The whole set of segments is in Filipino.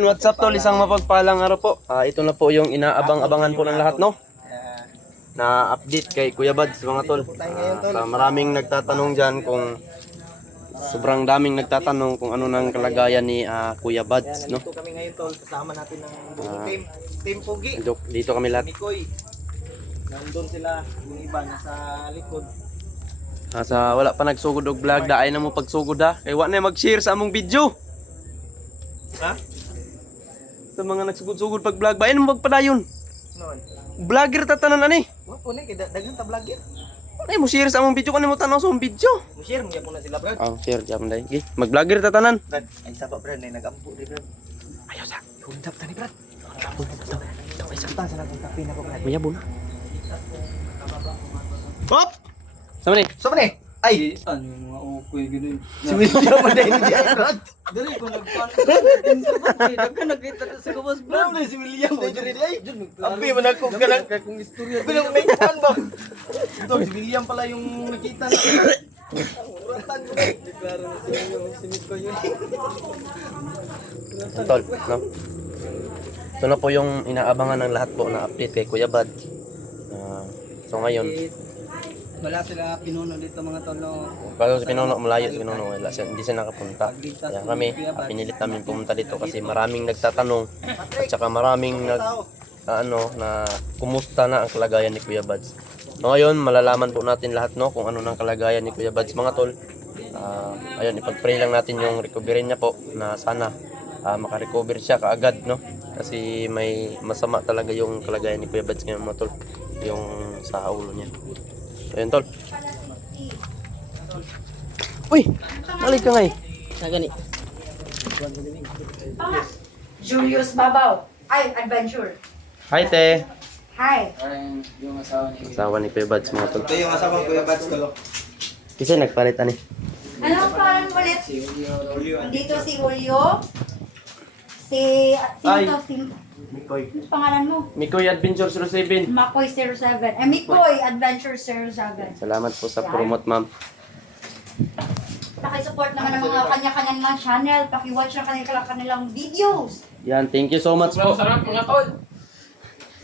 What's up tol, isang mapagpalang araw po. Ito na po yung inaabang-abangan po ng lahat, no? Na update kay Kuya Bads mga tol. Sa maraming nagtatanong dyan kung sobrang daming nagtatanong kung ano nang kalagayan ni Kuya Bads, no? Dito kami ngayon tol, kasama natin ng buong team. Team Pugi. Dito kami lahat. Mikoy. Nandun sila, yung iba nasa likod. Wala pa nagsugod og vlog, daay na mo pagsugod ha. Kay wa na mag-share sa among video. Ha? Sa mga nagsugod-sugod pag vlog, bayan mo magpadayon. Noon. Vlogger tatanan ani. Wapo ni, dagan ta vlogger. Ay mo share sa among video kanimo tanaw sa among video. Share mo po na sila brad. Share jam dai. Gi, mag-vlogger tatanan. Brad, ay saba brad, na nagampo di brad. Ayaw sa. Hundap tani brad. Ito ay santa sa nagong kape na ko brad. Mayabo na. Hop! Sama ni. Sama ni. Ay, Ano yung mga okay ganun. si William man dahil diyan brad. Dali ko nagpan. Daghan nakita sa kabas bro. Brad, si William dahil diyan ay. Jud Abi man ako kanang kung istorya. Bilang may tan ba? Ito si William pala yung nakita. Uratan ko. Deklaro na siya yung simit ko yun. Tol, no? Ito na po yung inaabangan ng lahat po na update kay Kuya Bad. So ngayon, Wala sila pinuno dito mga tolo. bago sa Pinuno, malayo sa Pinuno, wala siya, hindi siya nakapunta. Kaya kami, pinilit namin pumunta dito kasi maraming nagtatanong at saka maraming na kumusta na ang kalagayan ni Kuya Bads. So ngayon, malalaman po natin lahat, no, kung ano nang kalagayan ni Kuya Bads mga tol. Ayun, ipag-pray lang natin yung recovery niya po na sana makarecover siya kaagad, no? Kasi may masama talaga yung kalagayan ni Kuya Bads ngayon mga tol, yung sa ulo niya. Ayun tol. Uy! Balik ka nga eh. Nagani. Julius Babaw. Ay, adventure. Hi te! Hi. Parang yung asawa niya. Asawa ni Kuya Bads mga tol. Ito yung asawang Kuya Bats tolo. Kasi nagpalitan eh. Ano ang pangalan mo ulit? Si Julio. Dito si Julio. Sino Ay. to? Mikoy. Ano pangalan mo? Mikoy Adventure 07. Makoy 07. Mikoy Adventure 07. Salamat po sa promote ma'am. Pakisupport naman ang mga kanya-kanyang mga channel. Paki-watch na kanilang videos. Yan, thank you so much po. Sarap mga tol.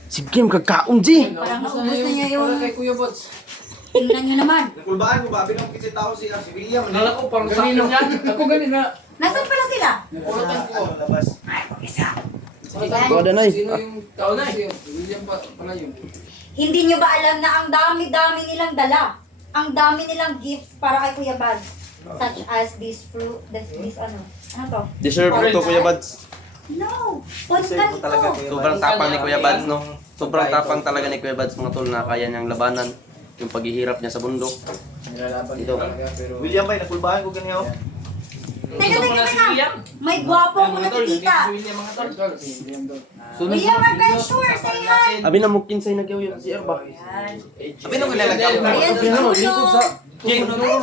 Sige, magkakaon G! Parang naubos na niya yung... Para kay Kuya Bots. Tingnan nyo naman. Nakulbaan mo ba? Binong kasi tao si William. Nala ko parang sa akin yan. Ako ganina. Nasaan pala sila? Uratan ko. Labas. Isa. Ikaw, Danay. Sino yung tao na? Si William pala yun. Hindi nyo ba alam na ang dami-dami nilang dala? Ang dami nilang gifts para kay Kuya Bads. Such as this fruit, this ano? Ano to? Deserve mo to Kuya Bads. No! Podcast talaga to! Kuya Sobrang tapang ni Kuya Bads, no? Sobrang tapang talaga ni Kuya Bads mga tol na kaya niyang labanan yung paghihirap niya sa bundok. Nilalaban Dito. talaga pero... William ba nakulbaan ko ganyan oh. Teka. May gwapo ako nakikita. William mga tol. Si William doon. William Adventure, say hi! Abi na mo kinsay nagyaw yun si Erba. Abi nung nilalagay mo. Ayan si Julio.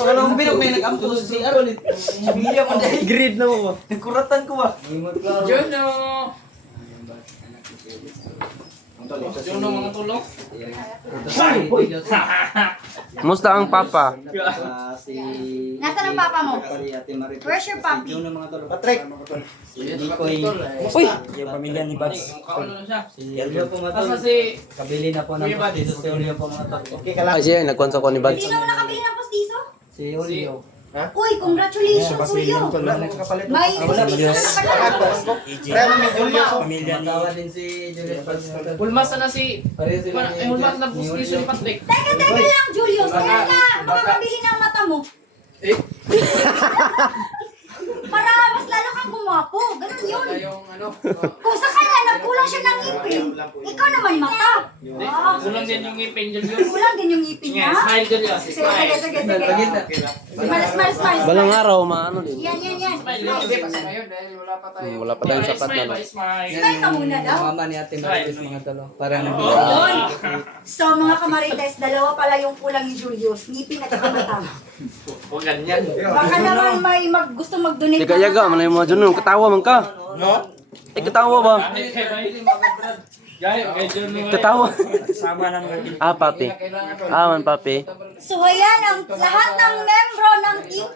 Anong binong may nag-ampo si Aaron? Si William ang dahil. Grade na mo ba? Nagkuratan ko ba? Juno! Juno mga tulong. Musta ang papa? Si Nasaan ang papa mo? Where's your papi? Patrick. Uy! Yung pamilya ni Bads. Kaulo na siya. Hello po mga Asa si... Kabili na po ng Kuya Bads. dito si Julio po mga tol. Okay ka lang. Ay siya, nagkonsa ko ni Bads. Sino ang nakabili ng postizo? Si Julio. Uy, congratulations, Julio! Wala na kakapalit. May postizo na pala. Kaya may Julio. Pamilya ni Matawa din si Julio Bads. Hulmas na si... Hulmas na pustiso ni Patrick. Teka lang, Julius. Kaya ka makakabili ng mata mo. Eh? Para mas lalo kang gumapo. Ganun yun. Yung ano... Kung sa kanya, nagkulang siya ng ngipin. Ikaw naman mata. Ah, Kulang din yung ngipin, Julius. kulang din yung ngipin niya. Smile, Julius. Sige, sige, sige, sige. Smile. Balang araw, maano din. Yan. Smile, hindi pa sa ngayon dahil wala pa tayo. Wala pa tayong sapat na, no? Smile. Smile ka muna daw. Mama ni Ate Marites mga tol. Parang Yun. So mga kamarites, dalawa pala yung kulang ni Julius. Ngipin at saka mata. Huwag ganyan. Baka naman may gusto mag-donate. Di kaya ga, manay mo dyan nun, katawa man ka. No? Eh, katawa ba? Tatawa. Sama ng mga Ah, papi. Ah, man, papi. So ayan, ang lahat ng membro ng Team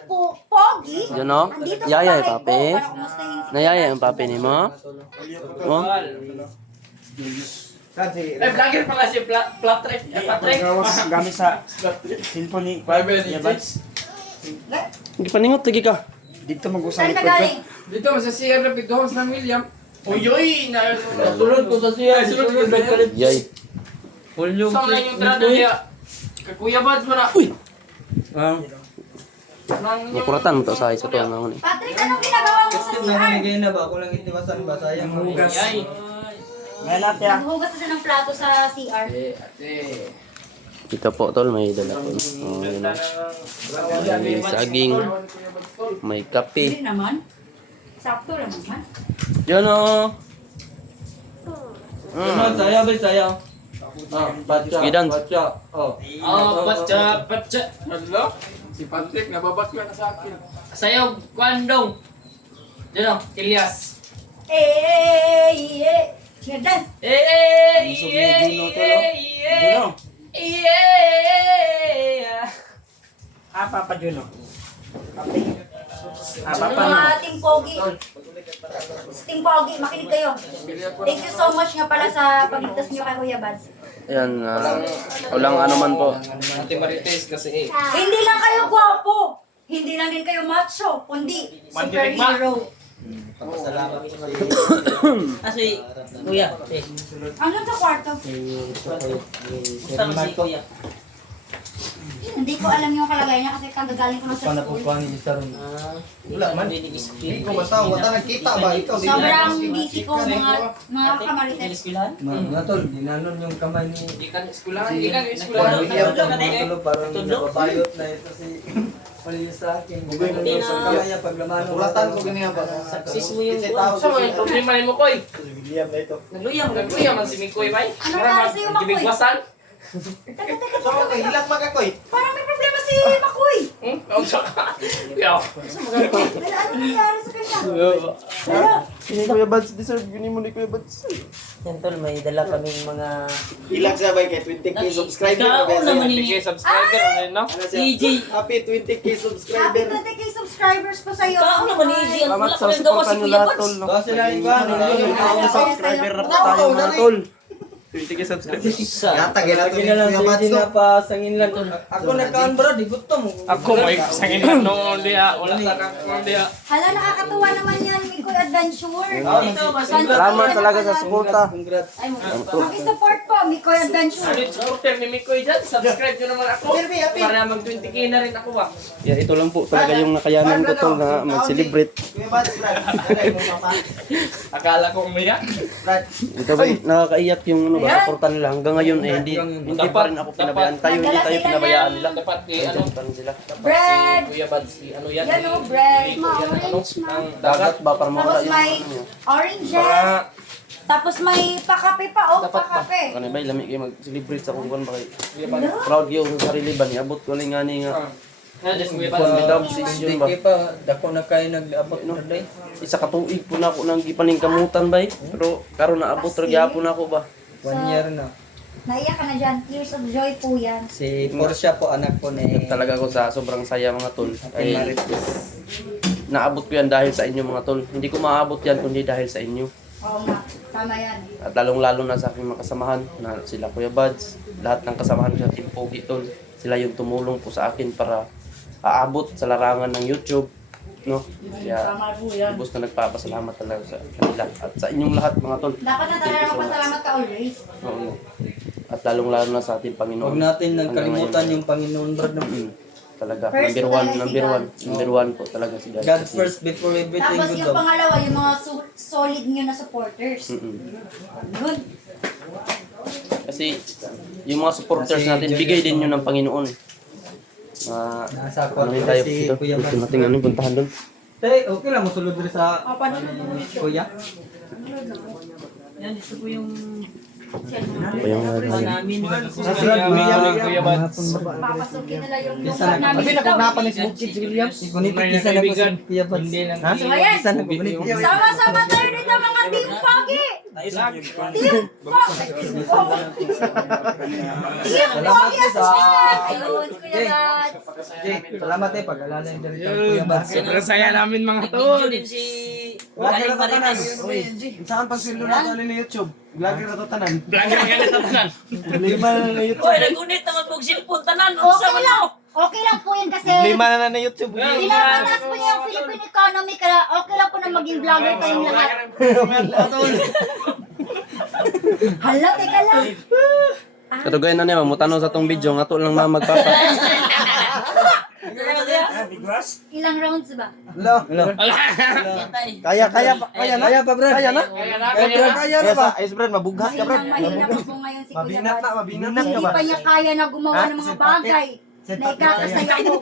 Pogi. Yun o. Andito sa Yaya, bahay ko papi. para kumustahin si Nayaya ang papi ni mo. Mo? Vlogger pala si Patrick. gawas gamit sa cellphone ni Yabats. Hindi paningot lagi ka. Dito mag-usap Saan ka galing? Dito sa CR na pigdohos ng William. Uyoy! Nasulod ko sa CR. Nasulod ko sa CR. Yay. Saan lang yung trado niya? Kakuya Bads mo na. Uy! Nang yung... Makuratan mo to sa isa to naman eh. Patrick, anong ginagawa mo sa Kasi CR? mamamigay na ba? Ako lang itiwasan ba? Sayang hugas. Ay. Ngayon natin ah. Naghugas na siya ng plato sa CR. Ate. Ito po tol, may dala po. Oh, yun o. May saging, may kape. Hindi naman. Sakto lang naman. Yun o. Saya ba? Saya. Batcha. Gidans. Batcha. Oh. Patsa. Hello? Si Patrick, nababat ko na sa akin. Sayaw, Kwandong. Diyan o, Ilyas. Nagdance. Juno. Papa Juno. Mga Team Pogi. Team Pogi, makinig kayo. Thank you so much nga pala sa pagligtas niyo kay Kuya Bads. Ayan, walang ano man po. Ate Marites kasi Hindi lang kayo gwapo. Hindi lang din kayo macho, kundi superhero. Salamat sa Kasi, kuya. Ano sa kwarto? Saan si kuya? Hindi ko alam yung kalagay niya kasi kagagaling ko na sa school. Panapupuan ni Saron. Wala man. Hindi ko basta, wala nagkita ba? Ikaw, di Sobrang busy ko mga kamarites. Mga tol, dinanon yung kamay ni Hindi ka eskwelahan. Hindi ka eskwelahan. William. Parang nababayot na ito si Pali sa akin. Bugay na yung kamay niya paglamano. Ulatan ko ganyan ba? Sis mo yung sa mga problema mo, Koy. William na ito. Nagluya man si Mikoy, bay. Ano nangyari sa'yo, Makoy? Gibigwasan? Teka. So, okay, hilak magakoy. Parang may problema si Makoy. Ang saka. Yaw. Wala, ano nangyari sa kanya? Wala. Kuya Bads, deserve yun mo ni Kuya Bads. Yan tol, may dala kaming mga... Hilak siya ba kay 20k subscriber? Ikaw naman Bigay subscriber, ano, no? Ano siya? EJ. Happy 20k Happy subscriber. 20k subscribers po sa'yo. Ikaw naman, EJ. Ang Salamat wala sa ka rin gawa si suporta nyo Kuya lahat Bads. tol. no? Kasi lang iba. Subscriber na po tayo mga tol. 20k subscribers. Yata, ginato ni Lagi na lang Kuya Bats pwede to. na pa sangin lang. Ako nagkaan bro, di gutom. Ako may sangin na noon diya. Wala sa kakong diya. Hala, nakakatuwa naman yan, Mikoy Adventure. Salamat talaga sa suporta. Congrats. Ay, mag-support po, Mikoy Adventure. Ano yung supporter ni Mikoy dyan? Subscribe nyo naman ako. Para mag 20k na rin ako ba? Yeah, ito lang po talaga yung nakayanan ko tol na mag-celebrate. Kuya Bats, Brad. Alay mo papa. Akala ko umiyak. Brad. Ito ba, nakakaiyak yung ano ba, suporta nila. Hanggang ngayon eh, hindi pa rin ako pinabayaan tayo, hindi tayo pinabayaan nila. Dapat ano? Nandiyan pa rin sila. Bread. Kuya Bads, ano yan? Yan o, bread. Ano? Ang Dagat ba, para mawala Tapos yung may ano nyo. oranges. Tapos may pakape pa, oh, pakape. Ano ba, lami kayo mag-celebrate sa kung ba kayo. Proud kayo sa sarili ba, niabot ko lang nga ni nga. Just Kuya Pag Bads. dab si Jun ba. Hindi pa, dako na kayo nag-abot no day. Isa katuig po na ako nang gipaning kamutan ba pero karon naabot ra gyapon ako ba. 1 year na. Naiyak ka na dyan. Tears of joy po yan. Si Portia po, anak po ni Talaga ako sa sobrang saya mga tol. Ate Ay, Marites. naabot ko yan dahil sa inyo mga tol. Hindi ko maabot yan kundi dahil sa inyo. Oo nga, tama yan. At lalong-lalo na sa aking mga kasamahan na sila Kuya Bads, lahat ng kasamahan ko sa Team Pogi tol. Sila yung tumulong po sa akin para aabot sa larangan ng YouTube, no? Kaya Tama po yan. lubos na nagpapasalamat talaga sa kanila at sa inyong lahat mga tol. Dapat na talaga magpasalamat ka always. Oo. At lalong-lalo na sa ating Panginoon. Huwag natin nagkalimutan Hanggang yung Panginoon bro. No? ngayon, talaga, First number talaga one, si number God. one, number one po talaga si God. God Kasi- first before everything Tapos good yung daw. pangalawa, yung mga solid nyo na supporters. Good. Kasi yung mga supporters Kasi natin, Diyos bigay din po. yun ng Panginoon. Nasa Ano kwarto yun tayo si dito? Kuya Dito Bats. natin ano, puntahan doon. Tay, okay lang musulod rin sa Kuya. Yan, ito po yung... Ito yung namin. Kuya Bads. Papasukin nila yung Bisa lugar na- namin Kasi dito. nakunapan ni Smoke Kids William. Ikuniti kisa na ko si Kuya Bats. Hindi lang. Ha? So ayan, Kisa na ko. sama-sama tayo dito mga Team Pogi! Ayos ang pag Team Pogi Association! Ayun, si Kuya Bats. Jay, salamat pag-alala yung director Kuya Bats. Sobrang saya namin mga Video din si Vlogger Aling na tanan. Marites. Uy, saan pang sweldo na ito ni YouTube? Vlogger na tanan. Vlogger nga natatanan. Lima na na YouTube. Oy, nagunit naman pag cellphone tanan. Unsa Okay man lang. mo? Okay lang po yun kasi Lima na na YouTube. pinapataas po niya yung Philippine economy kaya okay lang po na maging vlogger tayong lahat. Hala, teka lang. Katugay na niya, mamutano sa tong video, nga to lang na magpapa. Ilang rounds ba? Kaya pa Brad. Kaya na? Kaya na ba? Ayos Brad, mabughat ka Brad. Mahina pa po ngayon si Kuya Mabinat na, Bats. mabinat ka Hindi ba? pa niya kaya na gumawa ng mga bagay na ikakasaya mo.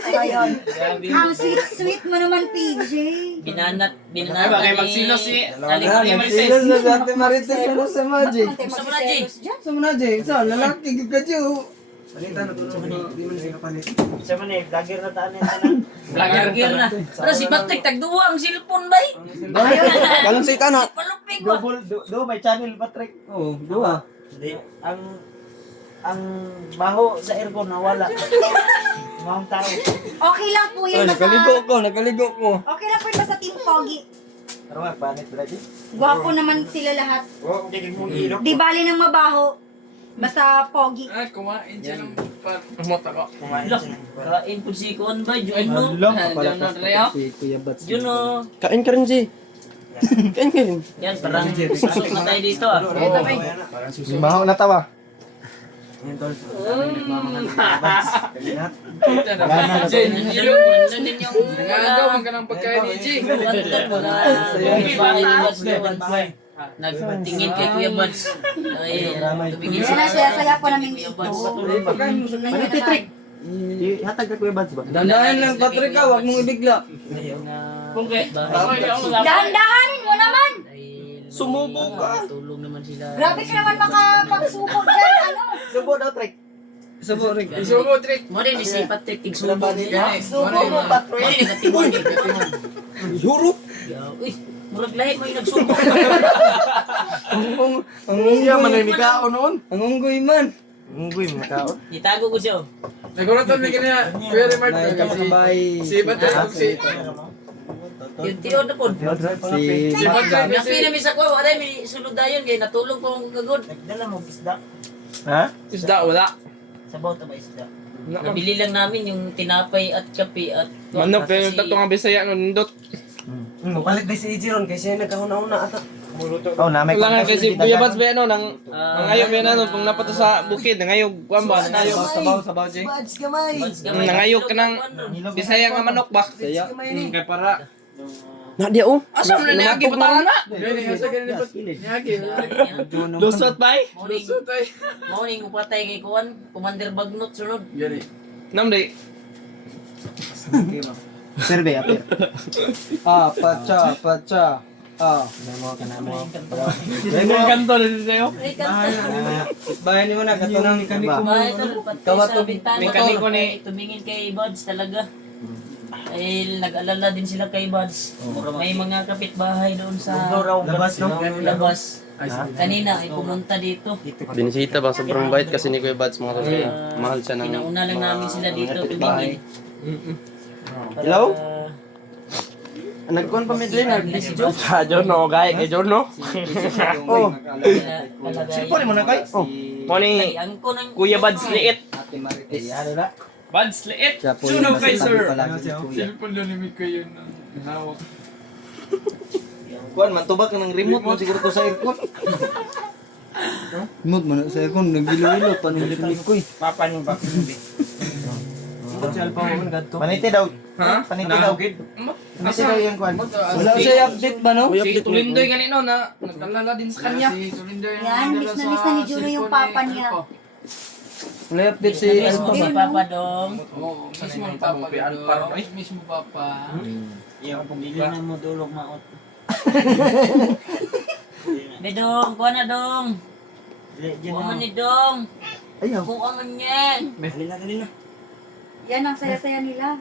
Ayun. Ang sweet-sweet mo naman, PJ. Binanat Ay, bagay magsino si Aling Nagsilos na sa ate Marites mo sa Maji. Konti Sa mga Jay. magsiselos dyan. Sa mga Jay, sa lalaki ka Diyo. Panita na tulong di man sila panit. Siya man eh, vlogger na taan yung tanan. Vlogger na. Pero si Patrick tagduwa ang cellphone bay. Ganun sa itana. Palupig ba? Do may channel Patrick. Oo, duwa. Hindi, ang baho sa aircon nawala. Mga tao. Okay lang po yun basta. Nakaligo ko. Okay lang po yun basta Team Pogi. Pero nga, panit Brad. Gwapo naman sila lahat. Oh, hindi mong ilok. Di bali ng mabaho. Basta Pogi. kumain siya ng mota ko. Kumain Look, siya. kain po si Kuan bay. Juno. Si Kuya Bats. Juno. Kain ka rin, G. Kain ka rin. Yan, parang susok na tayo dito ah. Parang susunod. Baho na tawa. Yan tol. Nangagaw ka ng pagkain ni G. Nagtingin kay Kuya Buds. Ay, tumingin Yan na saya-saya po namin Kuya dito. Buds. Tingnan nyo naman. Hatag ka Kuya Bats ba? Dandahan lang Patrick ka, wag mong ibigla. Kung kay Dahan-dahanin mo naman! Sumubok ka. Tulong naman sila. Grabe ka naman makapagsubok dyan, ano? Subo daw Trek. Subo Rick. Isubo, Trick. Mo din si Patrick tigsubok. Subo mo Patrick. Mo din katingin. Yuro. Uy, murag lahi mo yung nagsubok. Ang siya man ay mikao noon. Ang unggoy man. Unggoy mikao. Itago ko siya. Naguratan na kanya, Kuya Remart. Si Patrick, si... Yung tiyo na po. Si Napili mi sa ko, aray mi sulod dayon kay natulog pa akong kagod. Nagdala mo isda. Ha? Isda, wala. Sabaw ta ba isda? Nabili lang namin yung tinapay at kape at Manok, kaya yung tatong Bisaya nun, Dot. Palit ba si Ijiron kasi nagkahuna-una ata. Oh, na may Wala nga kasi Kuya Bats ba ano, nang Ah, nangayog yan ano, kung napato sa bukid, nangayog, kuwan ba, nangayog. sabaw Jay. Nangayog ka ng Bisaya nga manok ba? Kaya para... Na, di oh. Asa mo na niyagi pa tao na? Lusot ba eh? morning upatay kay kuan, Commander Bagnot sunod. Namday. Survey apir. Pacha. Namo ka namo. Ang kanto na sa'yo. Bahay ni mo na katunang kaniko mo. Bahay tol, patay sa bintana. Mekaniko ni- Tumingin kay Buds talaga. Dahil nag-alala din sila kay Buds. May mga kapitbahay doon sa Labas no. labas. Kanina ay pumunta dito. Binisita ba? Sobrang bait kasi ni Kuya Bats, mga tol. Mahal siya ng... Pinauna lang namin sila dito kapitbahay. tumingin. Hello? Para Nagkuhan pa medley na. si Joe. Ah, John, no, gaya kay John, no? Oh, Kalagay. sipon mo na kay. Oh. Morning, Ang ko ng Kuya Buds liit. Ate Marites. Ano na? Buds liit. Siya po Sunog yung kay nasa sir. tabi palagi ni Kuya. Cellphone doon ni ko yun. Hawak. Kuan matubak ng remote mo siguro to sa aircon. Remote man sa aircon nagilo-ilo pa ni Mikoy. Papa niyo ba? Paniti daw. Ha? Paniti daw. Kasi daw yung kuan. Wala siya update ba no? Si Tulindoy ganito na nagdalala din sa kanya. Si Tulindoy Yan, miss na ni Juno yung papa niya. Wala update si mismo Alpha si ba? Papa Dong. Oo, mismo ang papa doon. Mismo papa. Yung pumili na mo dulog maot. Bedong, kuha na Dong. Kuha man ni Dong. Ayaw. Kuha man yan. Dali na. Yan ang saya-saya nila.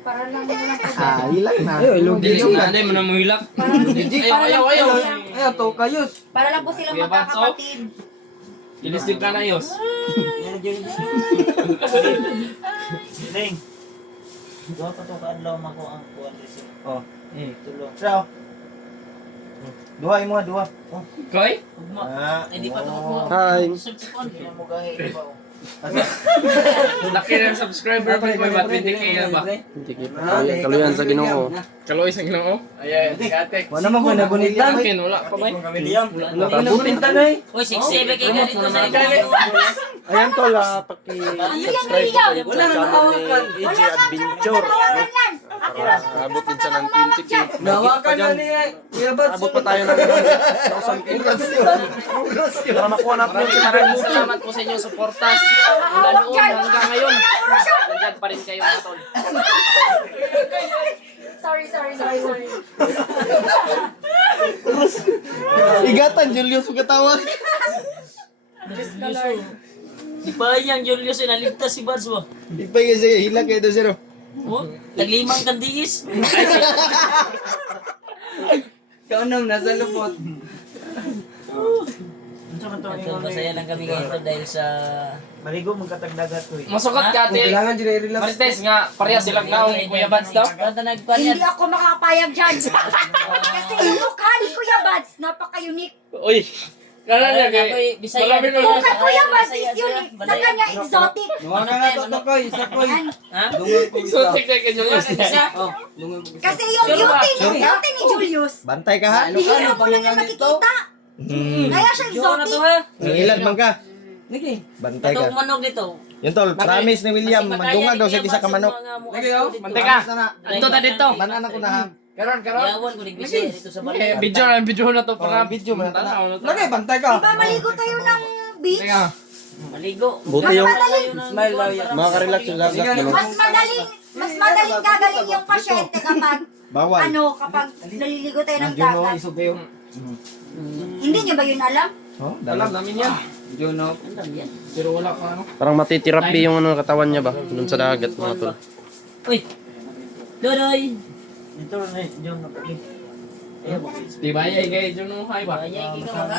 Para lang walang Ah, hilang na. Dili na, hindi mo na muhilak. Ayaw. Ayaw to, kayos. Para lang po silang Kuya Banso? magkakapatid. Ilisip ka na, Yos. Ding. Duha pa to kaadlaw mako ang kuan resin. Oh. Tulong. Sao? Duha imo nga, duha. Oh. Koy? Ugma. Ah. Hindi pa to ako. Hi. Subscribe. Hindi mo gahi ba? Laki ng subscriber pa ko, ba't 20k na ba? Hindi kita. Kaluyan sa Ginoo. Kaloy sa Ginoo. Ayan, katek. Wala naman ko nabunitan. Ken, wala pa ba? Wala ko nabunitan ay. Uy, 6-7 kayo ka dito sa ikaw. Ayan tol, paki-subscribe po sa YouTube channel ni AJ Adventure. Abot din siya ng 20k. Nawakan na niya. Kuya Bats. Abot pa tayo ng 1,000k. Para makuha natin yung Maraming salamat po sa inyong suportas. Mula noon hanggang ngayon. Nandiyan pa rin kayo, mga tol. Sorry. Igatan, Julius, pagkatawag. Di pa yan, Julius, naligtas si Bads mo. Ipay kasi hilang kayo doon, zero. Oh, taglimang kandiis. Kaunam, nasa lupot. Masaya lang kami ngayon dahil sa... Maligo magkatagdagat ko. Masukat ka, ate. Kailangan dyan i-relax. Marites nga, pareha silang naong ni Kuya Bats daw. Kanta nagpalyan. Hindi ako makakapayag dyan. Kasi yung mukha ni Kuya Bats, napaka-unique. Uy, kala na kay. Bisaya. Marami na Kung kay Kuya Bats is unique, sa kanya exotic. Nawakan na to, Tokoy. Isa koy. Yan. Ha? Dungan ko isa. So, tignan kay Julius. Isa? Oh, dungan ko isa. Kasi yung beauty ni Julius, Bantay ka ha? bihira mo lang yung makikita. Kaya siya Joke na to exotic. ha? Nangilan man ka. Niki. Bantay Itong ka. manog dito. Yun tol, promise ni William, magdungag daw sa isa ka manok. Teka, ito na dito. Manan ako na ha. Karon. Yawan ko nagbisaya dito sa Eh, balay. video na to para Video man na. tanaw na to. Lagay, bantay ka. Diba maligo tayo ng beach? Teka. Maligo. Buti yung Smile daw yan. makaka-relax yung lagat mo. Mas madaling gagaling yung pasyente kapag Bawal. kapag naliligo tayo ng Juno, dagat. isog kayo. Hindi niyo ba yun alam? Oh, Alam namin yan. Juno. Pero wala pa ano. Parang matitirapi yung ano, katawan niya ba? Doon sa dagat mga tol. Uy. Dodoy. Dito na John na pagi. Di ba yay kay Juno hay ba? Ayay, ikaw ha?